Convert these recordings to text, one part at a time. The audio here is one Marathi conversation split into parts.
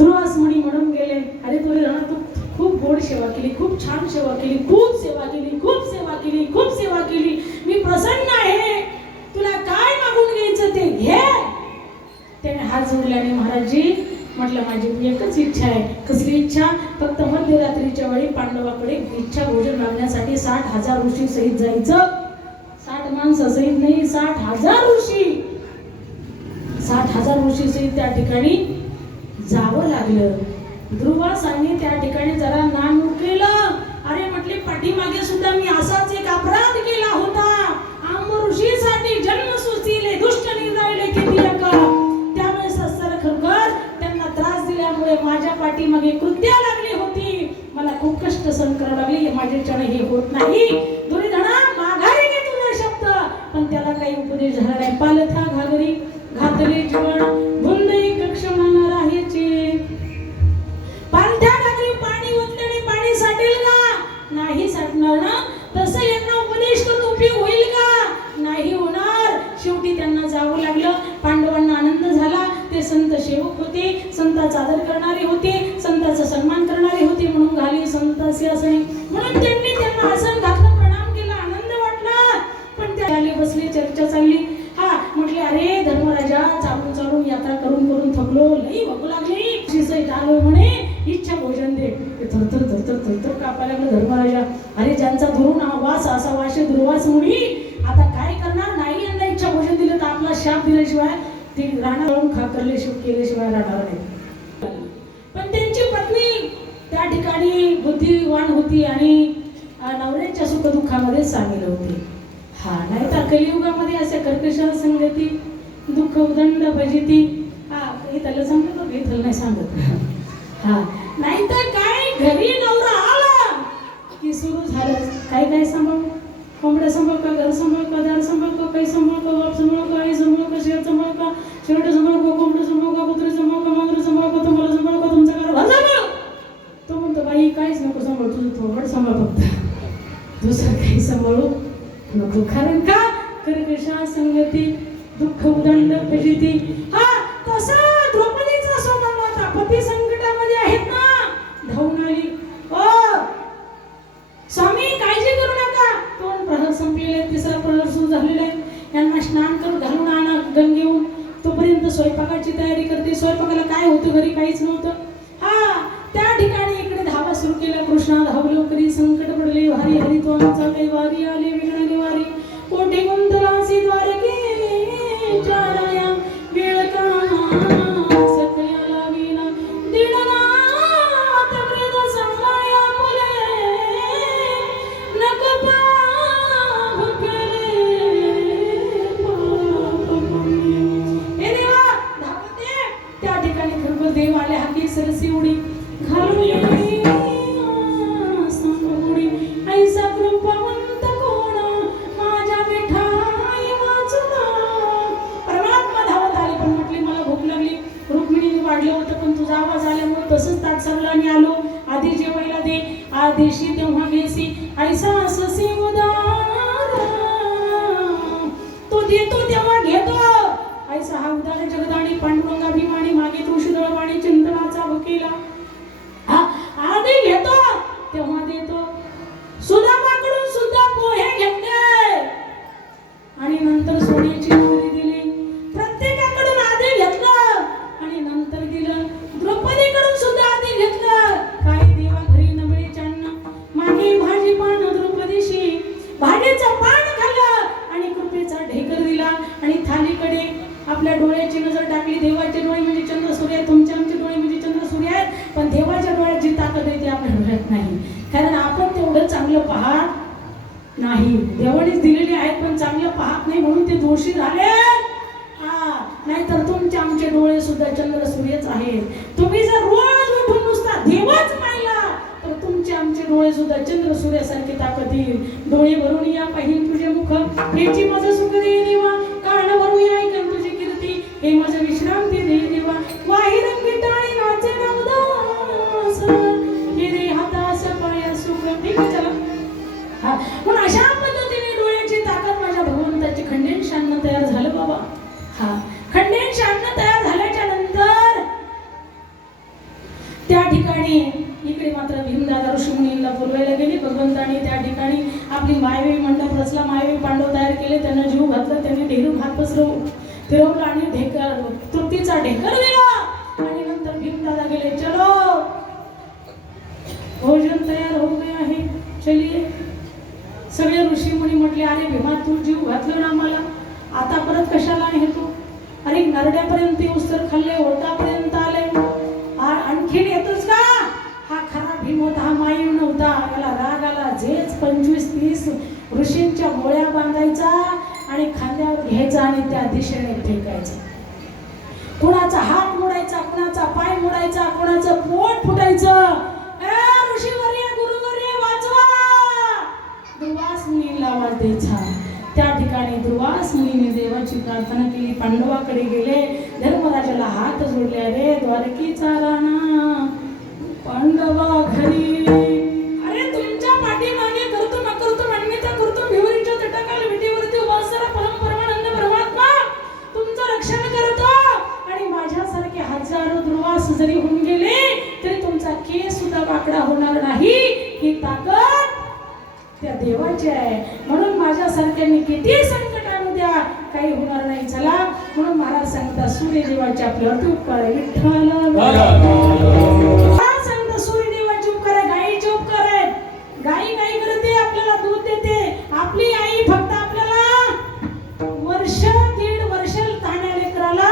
ध्रुवास म्हणी म्हणून गेले, अरे तुझे रण तू खूप गोड सेवा केली, खूप छान सेवा केली, खूप सेवा केली, खूप सेवा केली, खूप सेवा केली, मी प्रसन्न आहे, तुला काय मागून घ्यायचं ते घे. त्याने हात जोडल्याने महाराजजी म्हटलं माझी एकच इच्छा आहे. कसली इच्छा? फक्त मध्यरात्रीच्या वेळी पांडवाकडे इच्छा भोजन मागण्यासाठी 60,000 ऋषी सहित जायचं. 60 माणसं सहित नाही, 60,000 ऋषी, 60,000 ऋषी सहित त्या ठिकाणी जावं लागलं. ध्रुवासाने त्या ठिकाणी जरा नाम केलं. अरे म्हटले पाठीमागे सुद्धा मी असाच एक अपराध केला होता. आम ऋषीसाठी जन्म सुचीले दुष्ट निर्णय किती का. त्यावेळेस खरखर त्यांना त्रास दिल्यामुळे माझ्या पाठीमागे कृत्या लागली होती. मला खूप कष्ट सहन करावे लागले. माझ्याच्याने हे होत नाही. दुर्योधना माघारी घे तुझा शब्द. पण त्याला काही उपदेश झाला नाही. पालथा घागरी घातले जीवन बुंदई कक्षमान राहायचे. पालथ्या घागरी पाणी ओतल्याने पाणी साठेल का? नाही साठणार ना. तसं यांना उपदेश करून उपयोग होईल का? नाही होणार. शेवटी त्यांना जावं लागलं. पांडवांना आनंद झाला. ते संत सेवक होते, संतांचा आदर करणारे होते, संतांचा सन्मान करणारे होते, म्हणून घाली संतांचे आसने. म्हणून त्यांनी त्यांना आसन घातलं, प्रणाम केला, आनंद वाटला. पण ते आले बसले, चर्चा चालली. म्हटले अरे धर्मराजा, चालून चालून यात्रा करून करून थकलो, लई भूक लागली, शिसईत आलो म्हणे, इच्छा भोजन दे. थरथर थरथर थरथर कापायला लागलं धर्मराजा. अरे ज्यांचा धरून वास असा वास दुर्वास मुनी, आता काय करणार? नाही यांना इच्छा भोजन दिलं तर आपला शाप दिल्याशिवाय ते राहणार केल्याशिवाय राहणार नाही. पण त्यांची पत्नी त्या ठिकाणी बुद्धिवान होती आणि नवऱ्याच्या सुखदुःखामध्ये सामील होती. नाही तर कलियुगामध्ये अशा कर्कशाला संगती दुःख उदंड भजिती. हे त्याला सांगत हे त्याला नाही सांगत. नाही तर काय, घरी नवरा आला की सुरू झालं काय काय सांभाळ, कोंबड्या सांभाळ का, घर सांभाळ का, दार सांभाळ का, काही सांभाळ का, बाप सांभाळ का, आई सांभाळ का, शेर सांभाळ का, शेरड सांभाळ का, कोंबडं सांभाळ का, कुत्रे सांभाळ का, मांजर सांभाळ का, तुम्हाला सांभाळ का, तुमचा कारभार सांभाळ. तो म्हणतो बाई काहीच नको सांभाळ, तुझं थोबड सांभाळ, फक्त दुसरं काही सांभाळू नको. कारण का? कर्कशा संगती दुःख उदंड भजिती. तसा द्रौपदीचा स्वभाव होता. पती संकटामध्ये आहेत ना, धावून आली, ओ स्वामी काळजी करू नका, 2 प्रहर संपलेले, 3रा प्रहर सुरू झालेला आहे, यांना स्नान करून घालून आणा गंगेहून. तोपर्यंत स्वयंपाकाची तयारी करते. स्वयंपाकाला काय होतं, घरी काहीच नव्हतं. त्या ठिकाणी इकडे धावा सुरू केला. कृष्णा धावलो करी संकट पडले भारी, हरी तो आमचा काही वारी आले विघ्न निवारी. कोठे गुंतलासी द्वारके चाराया वेळ का सकळ्याला विना दीडनाथ वृद संभाया फुले नकपा भुकले हे देवा धावते. त्या ठिकाणी खरखर देव आले. हाती सरसी उडी घालून ऐसा कृपावंत कोण माझ्या विठाई वाचला. परमात्मा धावत आले. पण म्हटले मला भूक लागली. रुक्मिणीने वाढलं होतं पण तुझा आवाज आल्यामुळे तसंच ताट सरलाने आलो. आधी जेवायला दे, आदेशी तेव्हा घेसी, ऐसा अससी उदार, तो देतो तेव्हा घेतो. ऐसा हा उदार जगदाणी पांडुरंगाभिमानी, मागे तुळशीदळवाणी चिंतनाचा भुकेला. आधी घेतो तेव्हा देतो. सुदामाकडून सुद्धा पोहे घेतले आणि नंतर सोन्याची नगरी दिली. प्रत्येकाकडून आधी घेतलं आणि नंतर दिलं. द्रौपदीकडून सुद्धा आधी घेतलं. काही देवा घरी नवरीचे अन्न, मागे भाजी पान द्रौपदीशी भाजीचं पान खाल्लं आणि कृपेचा ढेकर दिला. आणि थालीकडे आपल्या डोळ्याची नजर टाकली. देवाचे डोळे म्हणजे चंद्र सूर्य आहेत, तुमचे आमचे डोळे म्हणजे चंद्र सूर्य आहेत. पण देवाच्या डोळ्यात जी ताकद आहे ती आपल्या डोळ्यात नाही. कारण आपण तेवढं चांगलं पाहत नाही. देवानेच दिलेले आहेत पण चांगलं पाहत नाही, म्हणून ते दोषी झाले. नाहीतर तुमचे आमचे डोळे सुद्धा चंद्र सूर्यच आहेत. तुम्ही जर रोज उठून नुसता देवच पाहिला तर तुमचे आमचे डोळे सुद्धा चंद्र सूर्यासारखी ताकद येईल. डोळे भरून या पाहिन तुझे मुख, प्रेमची माझं सुख दे देवा, कान भरून या ऐकन तुझी कीर्ती, हे माझं विश्रांती दे देवा. वाही रंगी टाळी नाचे ना उदास, हे रे हातास पाया सुख. ठीक आहे चला. पण अशा पद्धतीने डोळ्याची ताकद माझ्या भगवंताची खंडेन शान तयार झालं बाबा. खंडेन शान तयार झाल्याच्या नंतर गेले, त्यांना जीव घातला, त्यांनी ढेरू हात फिरवला आणि तृप्तीचा ढेकर दिला आणि नंतर भीमदादा गेले, चलो भोजन तयार हो गए आहे, चलिए. सगळे ऋषी मुनी म्हटले, अरे भीमा तू जीव घातलं ना मला, आता परत कशाला आहे तू? अरे नरड्यापर्यंत येऊस तर खाल्ले, ओटापर्यंत आले, आणखीन येतोच का? हा खरा भीम होता, हा माईव नव्हता. याला राग आला, जेच 25-30 ऋषींच्या गोळ्या बांधायचा आणि खांद्यावर घ्यायचा आणि त्या दिशेने फेकायचा. कुणाचा हात मोडायचा, कुणाचा पाय मोडायचा, कुणाचं पोट फुटायचं. ऋषीवर्य, गुरुवर्य वाचवा. दुर्वास मुनीला आवाज द्यायचा. त्या ठिकाणी दुर्वास मुनीने देवाची प्रार्थना केली, पांडवाकडे गेले, धर्मराजाला हात जोडले, अरे द्वारकीचा राणा पांडवा घरी, अरे तुमच्या पाठीमागे करतो न करतो अन्यथा करतो भिवरीच्या तटाकाल विटेवरती उभा असणारा परमपरमानंद परमात्मा तुमचं रक्षण करतो आणि माझ्यासारखे हजारो दुर्वास जरी होऊन गेले तरी तुमचा केस सुद्धा वाकडा होणार नाही. ही ताकद त्या देवाची आहे. म्हणून माझ्यासारख्यांनी किती संकट आणू द्या, काही होणार नाही. चला, म्हणून महाराज सांगता सूर्यदेवाचे आपल्यावरती उपकार आहे. सूर्यदेवाचे उपकार आहे, गायीचे उपकार आहेत. गाई काय करते? आपल्याला दूध देते. आपली आई फक्त आपल्याला वर्ष 1.5 वर्ष ताण्या लेकराला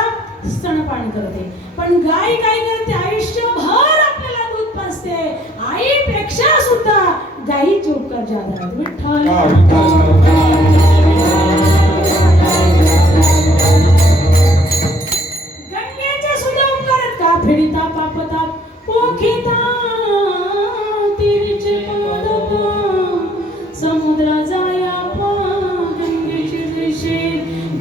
स्तनपान करते, पण गाय काय करते? आयुष्यभर आपल्याला दूध पाजते. आईपेक्षा सुद्धा गायीचे उपकार जादा आहेत. विठ्ठल गंगेचे सुद्धा उपकार आहेत. का फेडिता पापताप पोखिता तीरचे पादप समुद्र जाया पा गंगेची दिशे.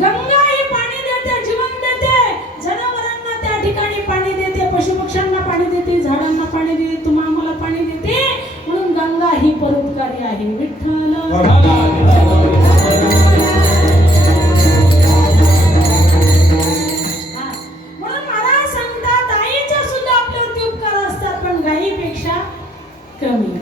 गंगा ही पाणी देते, जीवन देते, जनावरांना त्या ठिकाणी पाणी देते, पशुपक्ष्यांना पाणी देते, झाडांना पाणी देते, तुम्हा आम्हाला पाणी देते. म्हणून गंगा ही परोपकारी आहे. विठ्ठल म्हणून महाराज सांगतात, आईचे सुद्धा आपल्यावरती उपकार असतात, पण गायीपेक्षा कमी.